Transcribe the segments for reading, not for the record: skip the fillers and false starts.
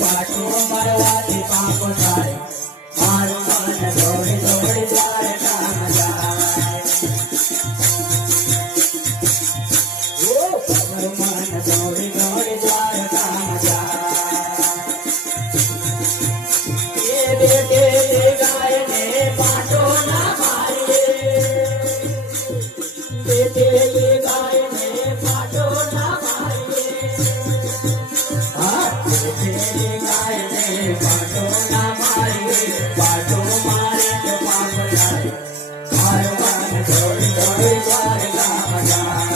પાટો મારવાથી પાપ થાય મારું મન દોડી દોડી દ્વારકામાં જાય ઓ મારું મન દોડી દોડી દ્વારકામાં જાય એ બેટે ગાયને પાટો ના મારે બેટે ગાયને પાટો ના મારે પાટો ના મારી પાટો મારે તો પાપ જાય મારો મન દોડી દોડી દ્વારકામાં જાય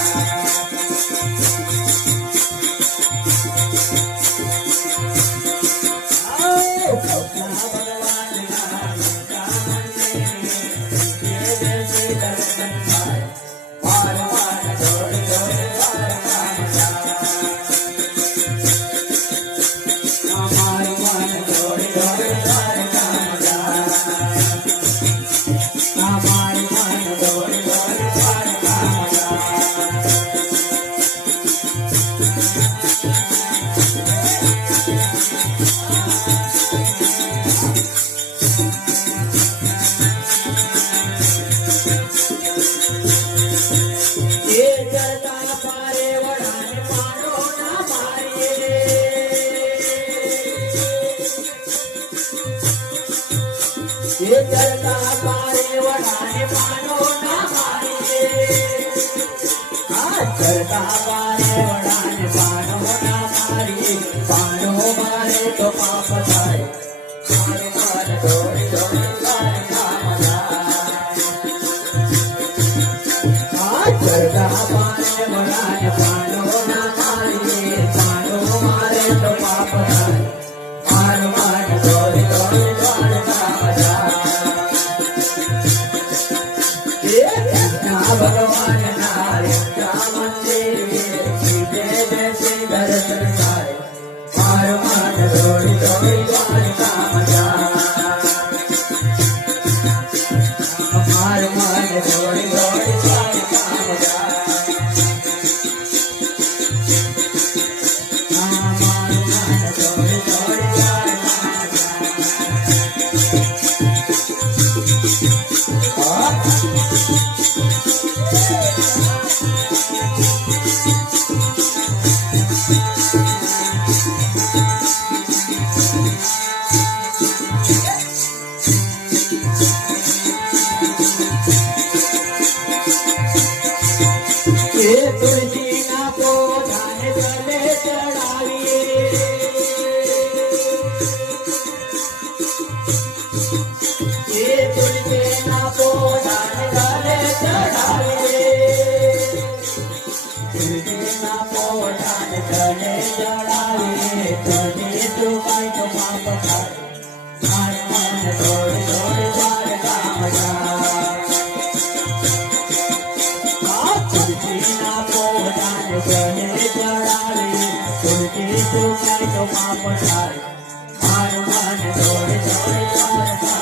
ચરતા પારે વડાને પાનો ના મારે ચરતા પારે વડાને પાનો ના મારી પાનો મારે તો પાપ થાય મારું મન દોડી દોડી દ્વારકામાં જાય ચરતા પારે વડાને પાનો ના મારી પાનો મારે તો પાપ થાય મારું મન દોડી દોડી દ્વારકામાં જાય ભગવાન નારાયણ મંદિર દર્શન થાય મારું મન દોડી દોડી દ્વારકામાં જાય મારું મન દોડી દોડી દ્વારકામાં જાય મારું મન દોડી દોડી દ્વારકામાં તુલસીના પોધાને ગલે ચડાવીએ તુલસીના પોધાને ગલે ચડાવીએ તુલસીના પોધાને ગલે ચડાવીએ તને તુમાઈ તો પાપ થાય મારું મન દોડી દોડી દ્વારકામાં જાય તુલસીના પોધાને ગલે ચડાવીએ તુલસી તુમાઈ તો પાપ થાય મારું મન દોડી દોડી દ્વારકા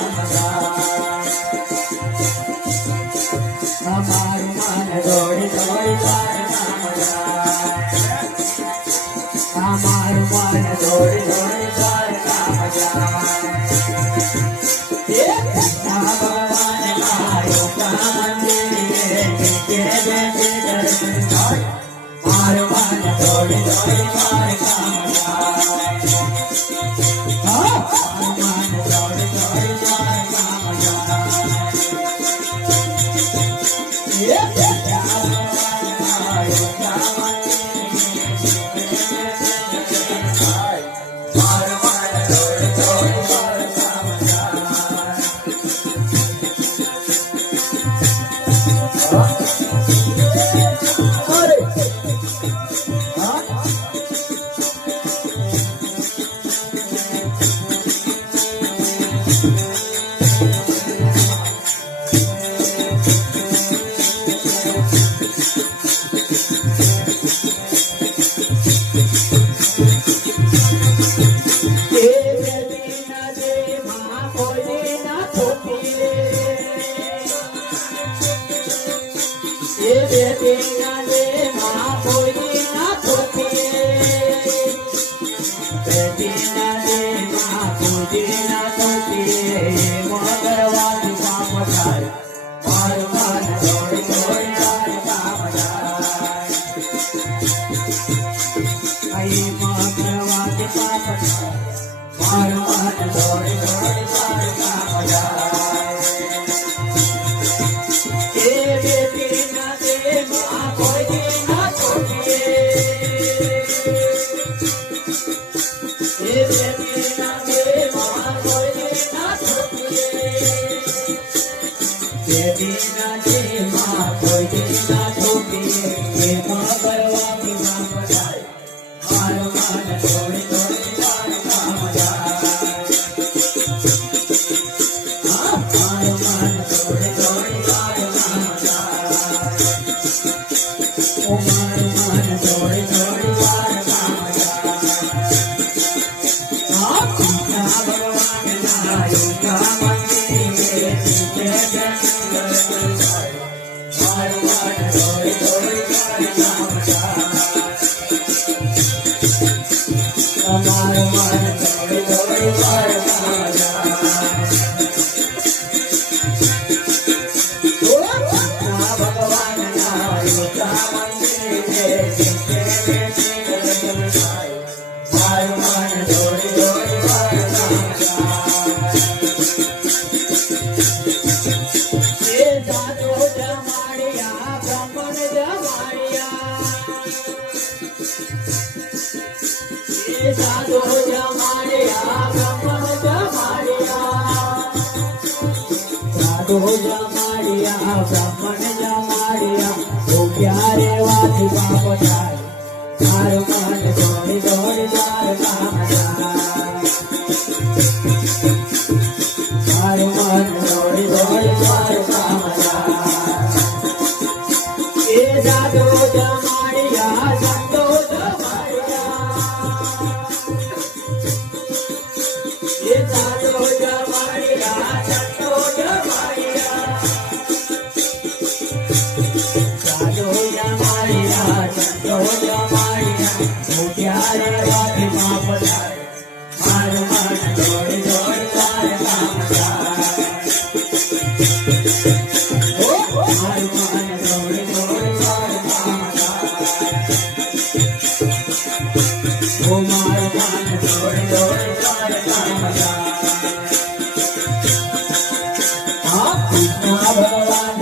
ભગવાન